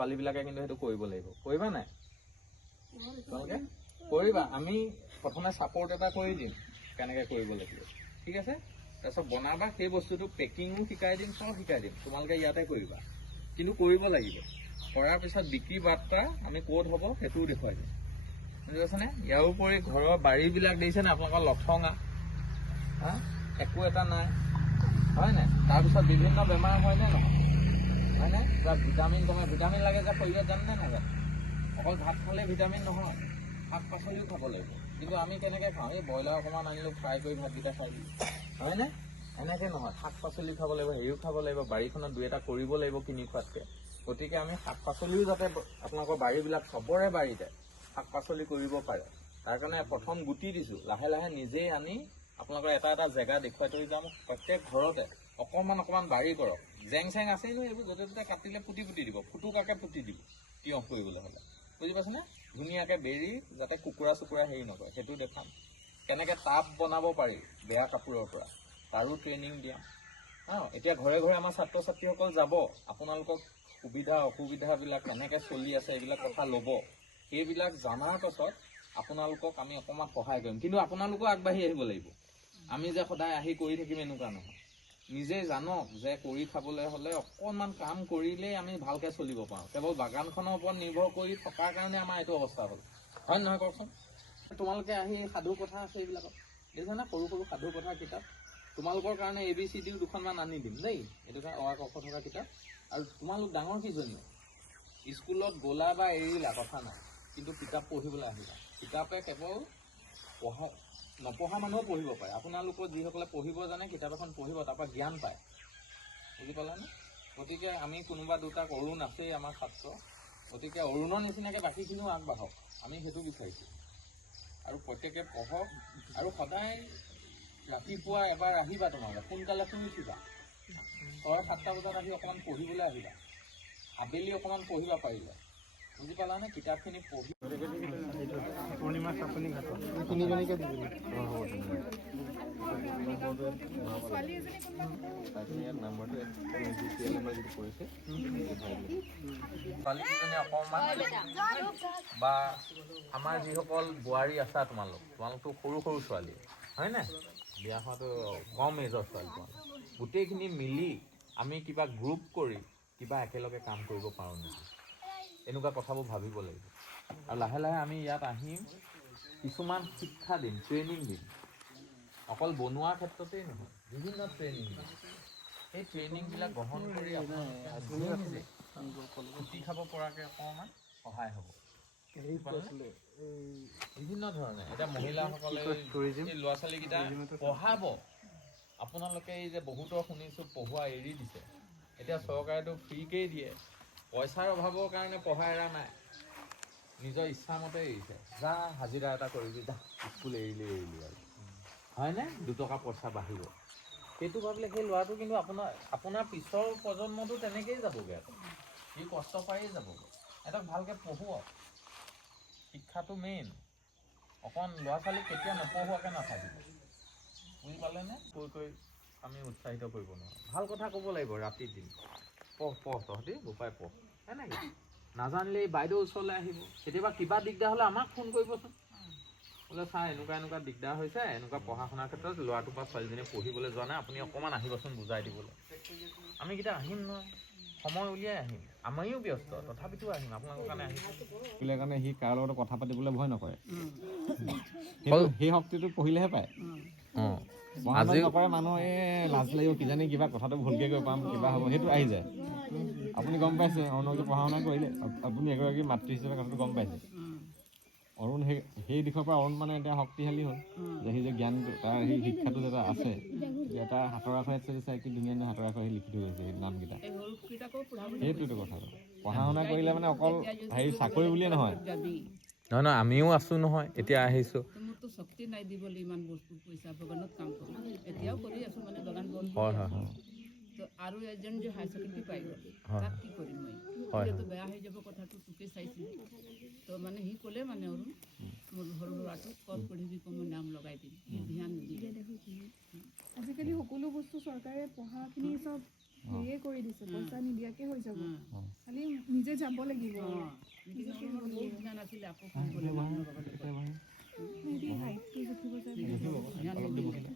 ছোৱালীবিলাকে কিন্তু সেইটো কৰিব লাগিব। কৰিবা নাই তোমালোকে? কৰিবা। আমি প্ৰথমে ছাপোৰ্ট এটা কৰি দিম কেনেকৈ কৰিব লাগিব, ঠিক আছে? তাৰপিছত বনাবা, সেই বস্তুটো পেকিঙো শিকাই দিম, চব শিকাই দিম। তোমালোকে ইয়াতে কৰিবা, কিন্তু কৰিব লাগিব। কৰাৰ পিছত বিক্ৰী বাৰ্তা আমি ক'ত হ'ব সেইটোও দেখুৱাই দিম, বুজি পাইছেনে? ইয়াৰ উপৰি ঘৰৰ বাৰীবিলাক দেখিছেনে আপোনালোকৰ লঠঙা, হা, একো এটা নাই, হয় নাই? তাৰপিছত বিভিন্ন বেমাৰ হয়নে নহয়, হয়নে? কিবা ভিটামিন কমে, ভিটামিন লাগে যে শৰীৰত, জানেনে নাজানে? অকল ভাত খালে ভিটামিন নহয়, শাক পাচলিও খাব লাগিব। কিন্তু আমি কেনেকৈ খাওঁ? এই ব্ৰইলাৰ অকণমান আনিলোঁ, ফ্ৰাই কৰি ভাতকেইটা খাই দিওঁ, হয়নে? এনেকৈ নহয়, শাক পাচলি খাব লাগিব, হেৰিও খাব লাগিব, বাৰীখনত দুই এটা কৰিব লাগিব কিনি খোৱাতকৈ। গতিকে আমি শাক পাচলিও যাতে আপোনালোকৰ বাৰীবিলাক চবৰে বাৰীতে শাক পাচলি কৰিব পাৰে, তাৰ কাৰণে প্ৰথম গুটি দিছোঁ। লাহে লাহে নিজেই আনি আপোনালোকৰ এটা এটা জেগা দেখুৱাই থৈ যাম। প্ৰত্যেক ঘৰতে অকণমান অকণমান বাৰী কৰক। জেং চেং আছেই নহয়, এইবোৰ য'তে ত'তে কাটিলে পুতি পুতি দিব, ফুটুকাকৈ পুতি দিব তিয়ঁহ কৰিবলৈ হ'লে, বুজি পাইছেনে? ধুনীয়াকৈ বেৰি যাতে কুকুৰা চুকুৰা হেৰি নকৰে, সেইটো দেখাম। কেনেকৈ টাব বনাব পাৰি বেয়া কাপোৰৰ পৰা, তাৰো ট্ৰেইনিং দিয়াম। এতিয়া ঘৰে ঘৰে আমাৰ ছাত্ৰ ছাত্ৰীসকল যাব, আপোনালোকক সুবিধা অসুবিধাবিলাক কেনেকৈ চলি আছে এইবিলাক কথা ল'ব। সেইবিলাক জনাৰ পাছত আপোনালোকক আমি অকণমান সহায় কৰিম, কিন্তু আপোনালোকো আগবাঢ়ি আহিব লাগিব। আমি যে সদায় আহি কৰি থাকিম এনেকুৱা নহয়। নিজে জানক যে কৰি খাবলৈ হ'লে অকণমান কাম কৰিলেই আমি ভালকৈ চলিব পাৰোঁ। কেৱল বাগানখনৰ ওপৰত নিৰ্ভৰ কৰি থকাৰ কাৰণে আমাৰ এইটো অৱস্থা হ'ল, হয় নহয় কওকচোন? তোমালোকে আহি সাধু কথা আছে এইবিলাকত দেখিছানে, সৰু সৰু সাধু কথা কিতাপ তোমালোকৰ কাৰণে ABCD দুখনমান আনি দিম দেই, এইটো কাৰণে অ ক খ থকা কিতাপ। আৰু তোমালোক ডাঙৰ কিজনীয়ে স্কুলত গ'লা বা এৰিলা কথা নাই, কিন্তু কিতাপ পঢ়িবলৈ আহিবা। কিতাপে কেৱল নপঢ়া মানুহেও পঢ়িব পাৰে। আপোনালোকৰ যিসকলে পঢ়িব জানে কিতাপ এখন পঢ়িব, তাৰপৰা জ্ঞান পায়, বুজি পালানে? গতিকে আমি কোনোবা দুটাক অৰুণ আছেই আমাৰ ছাত্ৰ, গতিকে অৰুণৰ নিচিনাকৈ বাকীখিনিও আগবাঢ়ক, আমি সেইটো বিচাৰিছোঁ। আৰু প্ৰত্যেকে পঢ়ক, আৰু সদায় ৰাতিপুৱা এবাৰ আহিবা, তোমালোকে সোনকালে শুই উঠিবা, 6-7টা বজাত আহি অকণমান পঢ়িবলৈ আহিবা। আবেলি অকণমান পঢ়িবা পাৰিলে, বুজি পালানে? কিতাপখিনি পঢ়ি পূৰ্ণিমা চাপনি ঘাটত তিনিজনীকে দিবি। ছোৱালীকেইজনী অকণমান বা আমাৰ যিসকল বোৱাৰী আছা তোমালোকতো সৰু সৰু ছোৱালী, হয়নে? বিয়া হোৱাটো কম এজৰ ছোৱালী। তোমালোক গোটেইখিনি মিলি আমি কিবা গ্ৰুপ কৰি কিবা একেলগে কাম কৰিব পাৰোঁ নেকি, এনেকুৱা কথাবোৰ ভাবিব লাগিব। আৰু লাহে লাহে আমি ইয়াত আহিম, কিছুমান শিক্ষা দিম, ট্ৰেইনিং দিম। অকল বনোৱাৰ ক্ষেত্ৰতেই নহয়, বিভিন্ন ট্ৰেইনিং দিম। সেই ট্ৰেইনিংবিলাক গ্ৰহণ কৰি আপোনালোকে নিজে ফুটি খাব পৰাকৈ অকণমান সহায় হ'ব। বিভিন্ন ধৰণে এতিয়া মহিলাসকলে এই ল'ৰা ছোৱালীকেইটা পঢ়াব। আপোনালোকে এই যে বহুতৰ শুনিছোঁ পঢ়োৱা এৰি দিছে, এতিয়া চৰকাৰেতো ফ্ৰীকেই দিয়ে, পইচাৰ অভাৱৰ কাৰণে পঢ়া এৰা নাই, নিজৰ ইচ্ছামতে এৰিছে। যা হাজিৰা এটা কৰিবি, যা স্কুল এৰিলি আৰু, হয়নে? 2 টকা পইচা বাঢ়িব, সেইটো ভাবিলে সেই ল'ৰাটো কিন্তু আপোনাৰ পিছৰ প্ৰজন্মটো তেনেকৈয়ে যাবগৈ, সি কষ্ট পায়েই যাবগৈ। সিহঁতক ভালকৈ পঢ়ুৱাওক, শিক্ষাটো মেইন। অকণ ল'ৰা ছোৱালীক কেতিয়া নপঢ়োৱাকৈ নাথাকিব, বুজি পালেনে? কৈ আমি উৎসাহিত কৰিব নোৱাৰোঁ। ভাল কথা ক'ব লাগিব ৰাতি দিন, পঢ় তহঁতি বোপাই পঢ়, এনেকৈ নাজানিলে এই বাইদেউ ওচৰলৈ আহিব। কেতিয়াবা কিবা দিগদাৰ হ'লে আমাক ফোন কৰিবচোন, বোলে ছাৰ এনেকুৱা দিগদাৰ হৈছে, এনেকুৱা পঢ়া শুনাৰ ক্ষেত্ৰত ল'ৰাটোৰ পৰা ছোৱালীজনীয়ে পঢ়িবলৈ যোৱা নাই, আপুনি অকণমান আহিবচোন বুজাই দিবলৈ। আমি কেতিয়া আহিম নহয়, সময় উলিয়াই আহিম, আমিও ব্যস্ত, তথাপিতো আহিম আপোনালোকৰ কাৰণে আহিছোঁ। কাৰণে সি কাৰো লগত কথা পাতিবলৈ ভয় নকৰে, সেই শক্তিটো পঢ়িলেহে পায়। পঢ়া শুনা নকৰে মানুহ, লাজ লাগিব কিজানি কিবা কথাটো ভুলকৈ কৈ পাম, কিবা হ'ব, সেইটো আহি যায়। আপুনি গম পাইছে অৰুণকে পঢ়া শুনা কৰিলে, আপুনি এগৰাকী মাতৃ হিচাপে কথাটো গম পাইছে। অৰুণ সেই দিশৰ পৰা অৰুণ মানে এতিয়া শক্তিশালী হ'ল, যে সেই যে জ্ঞানটো তাৰ সেই শিক্ষাটো যে আছে, এটা হাতৰ আখৰে চাই কি ধুনীয়া ধুনীয়া হাতৰ আখৰে লিখি থৈ গৈছে সেই নামকেইটা। সেইটোতো কথাটো, পঢ়া শুনা কৰিলে মানে অকল হেৰি চাকৰি বুলিয়ে নহয়, নহয় আমিও আছোঁ নহয়, এতিয়া আহিছোঁ। মোৰতো শক্তি নাই দিবলৈ ইমান বস্তু পইচা বাগানত কাম কৰোঁ, এতিয়াও কৰি আছোঁ, মানে বাগান বন্ধ হয় কৰি হয় আছোঁ। তো আৰু এজন যে হায়াৰ ছেকেণ্ডেৰী পাই গ'ল, তাক কি কৰিম মই? হয় এতিয়াতো বেয়া হৈ যাব কথাটো, তোকে চাইছিলোঁ। তো মানে সি ক'লে মানে আৰু মোৰ সৰু ল'ৰাটোক ক'ত পঢ়িবি মই নাম লগাই দিম, সি ধ্যান নিদিলে। আজিকালি সকলো বস্তু চৰকাৰে পঢ়াখিনি চব হেৰিয়ে কৰি দিছে পইচা নিদিয়াকে হৈ যাব খালি নিজে যাব লাগিব বহুত দিনা নাছিলে আকৌ ফুৰিবলৈ মানুহৰ লগত মেবি হাইটটো জুখিব যায় অলপ দিব কিনে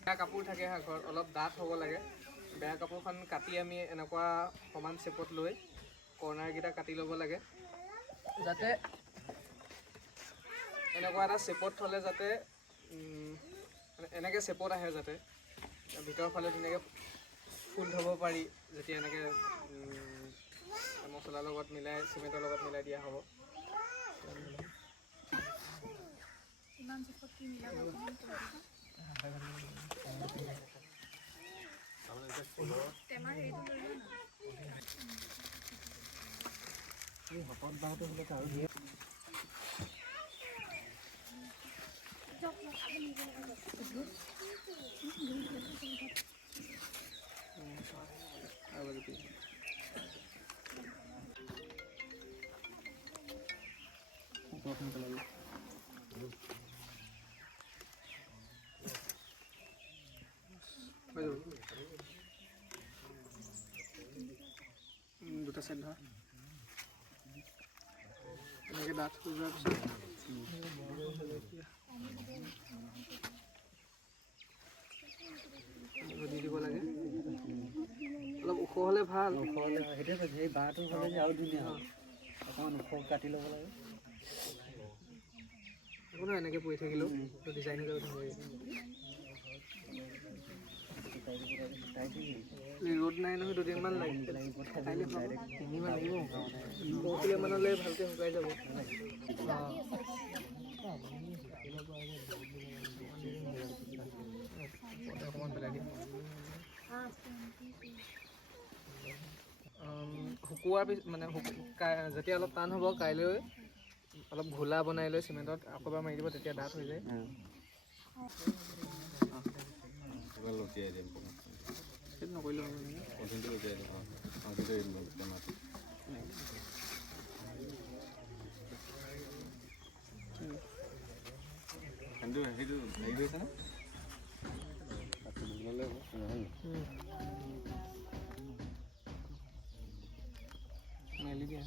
বেয়া কাপোৰ থাকে ঘৰত অলপ ডাঠ হ'ব লাগে বেয়া কাপোৰখন কাটি আমি এনেকুৱা সমান চেপত লৈ কৰ্ণাৰকেইটা কাটি ল'ব লাগে যাতে এনেকুৱা এটা চেপত থ'লে যাতে এনেকৈ চেপত আহে যাতে ভিতৰৰ ফালে ধুনীয়াকৈ ফুল থ'ব পাৰি যেতিয়া এনেকৈ মছলাৰ লগত মিলাই চিমেণ্টৰ লগত মিলাই দিয়া হ'ব কিমান জোখত কি মিলাব টেমা হেৰিটো লৈ লোৱা দুটা চেট ধৰ এনেকৈ ডাঠ হৈ যোৱাৰ পিছত দি দিব লাগে অলপ ওখ হ'লে ভাল ওখ হ'লে সেইটোৱে সেই বাঁহটো হ'লে যে আৰু ধুনীয়া হয় অকণমান ওখ কাটি ল'ব লাগে একো নহয় এনেকৈ পৰি থাকিলেও ডিজাইন হৈ যাব ৰ'দ নাই নহয় দুদিনমান লাগিব তিনিমান লাগিব পৰহিলে মানলৈ ভালকৈ শুকাই যাব অকণমান পেলাই দিম শুকোৱাৰ পিছত মানে যেতিয়া অলপ টান হ'ব কাইলৈ অলপ ঘোলা বনাই লৈ চিমেণ্টত আকৌ এবাৰ মাৰি দিব তেতিয়া ডাঠ হৈ যায় লুটিয়াই দিম সেইটো নকৰিলেও হ'ব পইচাটো লুটিয়াই দিম কিন্তু সেইটো হেৰি হৈছে নে মেলি দিয়া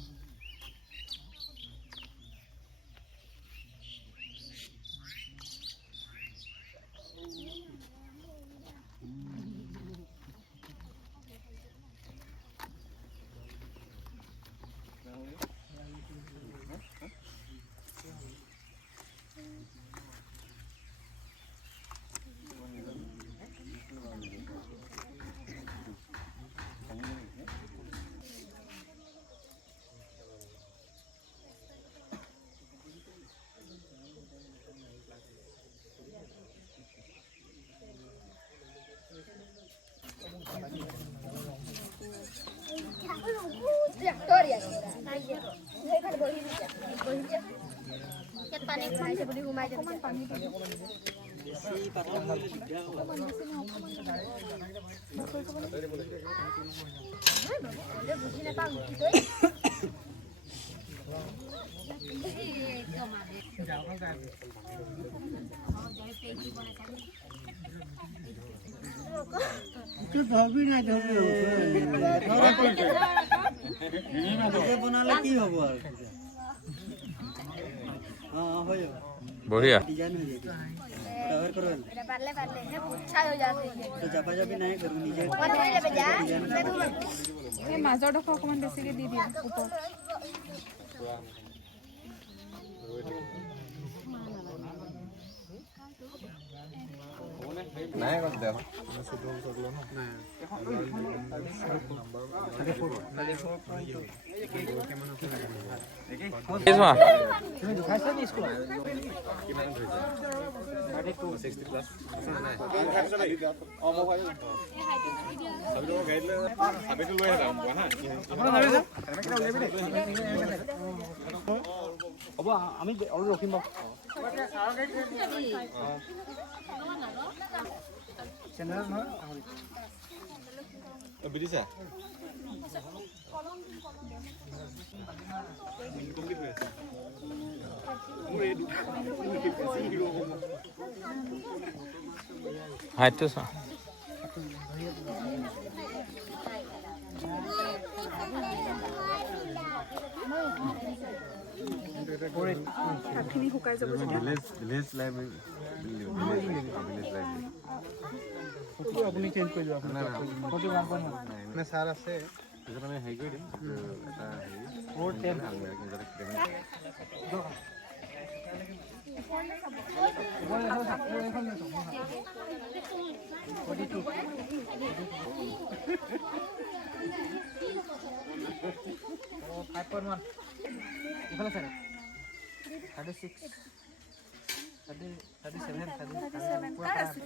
বনালে কি হ'ব আৰু বঢ়িয়া এই মাজৰডোখৰ অকণমান বেছিকৈ দি দিম ওপৰত নাই কৈছে দেখোন হ'ব আমি অলপ ৰখিম বাৰু চেনেলত নহয় বিদিছা হাইটটো চা কাঠখিনি শুকাই যাব যেতিয়া ভিলেজ লাইব্ৰেৰী আপুনি চেঞ্জ কৰি দিব আপুনি গম পোৱা নহয় ছাৰ আছে আমি হেৰি কৰি দিম এটা ইফালে চাই 36 37 তাত আছে